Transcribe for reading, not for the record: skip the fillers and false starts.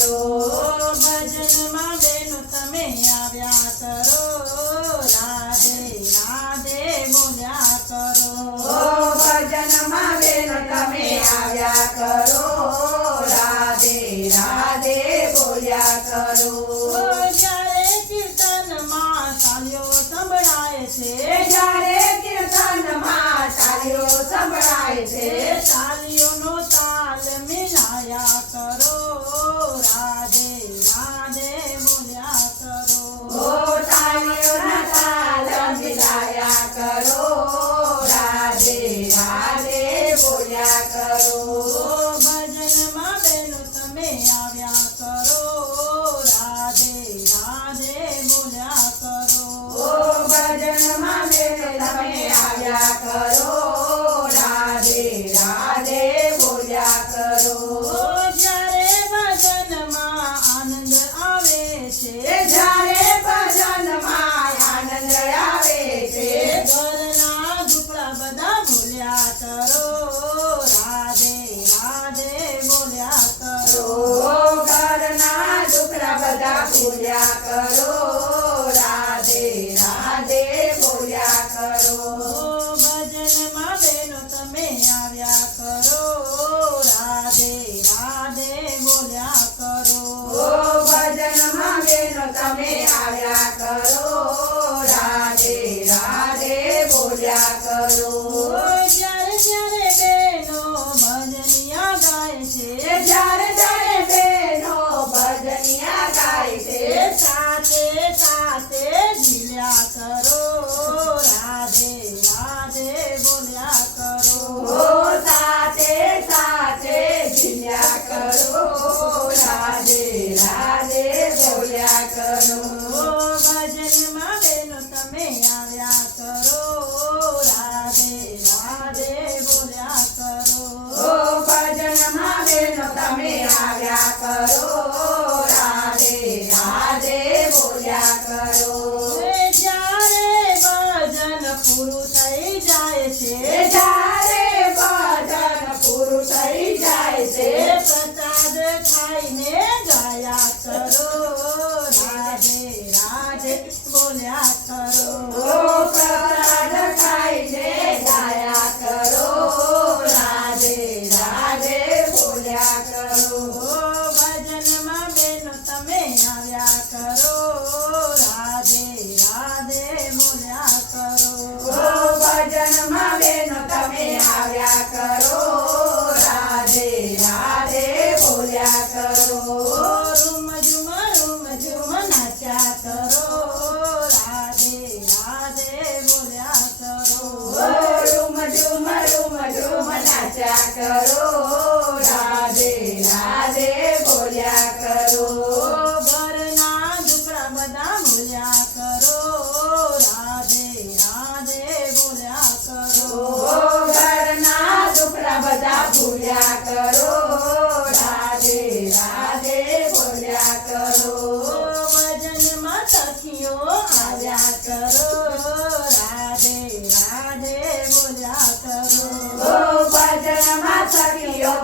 કરો ભજનમાં બેનો તમે આવ્યા કરો રાધે રાધે બોલ્યા કરો ભજનમાં બેન તમે આવ્યા કરો રાધે રાધે બોલ્યા કરો જ્યારે કીર્તનમાં તાલીઓ સંભળાય છે જ્યારે કીર્તનમાં તાળીઓ સંભળાય છે તાલીઓનો તાલ મિલાયા કરો રાધે રાધે બોલ્યા કરો તાળીઓના તાલ મિલાયા કરો રાધે રાધે બોલ્યા કરો ભજનમાં બેનો તમે આવ્યા કરો રાધે રાધે બોલ્યા કરો ભજનમાં બેન તમે આવ્યા કરો રાધે રાધે બોલ્યા કરો જ્યારે ભજનમાં આનંદ આવે છે જ્યારે ભજનમાં આનંદ આવે છે ઘરના ઝૂંપડા બધા ભૂલ્યા કરો રાધે રાધે બોલ્યા કરો ઘરના દુખડા બધા પૂજા કરો રાધે રાધે બોલ્યા કરો ભજનમાં બેનો તમે આવ્યા કરો રાધે રાધે બોલ્યા કરો ભજનમાં બેનો તમે આવ્યા કરો રાધે રાધે બોલ્યા કરો જ્યારે જ્યારે બેનો ભજનિયા ગાય છે જ્યારે જ્યારે બેનો ભજનિયા ગાય છે સાથે સાથે ઝીલ્યા કરો રાધે રાધે બોલ્યા કરો સાથે સાથે ઝીલ્યા કરો રાધે રાધે બોલ્યા કરો ભજનમાં બેનો તમે આવ્યા કરો રાધે રાધે બોલ્યા કરો ભજનમાં બેનો તમે આવ્યા કરો રાધે રાધે બોલ્યા કરો જ્યારે ભજન પૂરું થઈ જાય છે જ્યારે ભજન પૂરું થઈ જાય છે પ્રસાદ ખાઈને ગાયા કરો રાધે રાધે બોલ્યા કરો પ્રસાદ ખાઈને ગાયા કરો રાધે રાધે બોલ્યા કરો ભજનમાં બેનો તમે આવ્યા કરો રાધે રાધે બોલ્યા કરો ભજનમાં બેનો તમે આવ્યા કરો રાધે રાધે બોલ્યા કરો રૂમ ઝુમ નાચ્યા કરો રાધે રાધે બોલ્યા કરો રૂમ ઝુમ નાચ્યા કરો રાધે રાધે બોલ્યા કરો ઘરના ઝૂંપડા બધા ભૂલ્યા કરો રાધે રાધે બોલ્યા કરો ઘરના દુખડા બધા ભૂલ્યા કરો રાધે રાધે બોલ્યા કરો ભજનમાં સખીઓ આવ્યા કરો રાધે રાધે બોલ્યા કરો ભજનમાં સખીઓ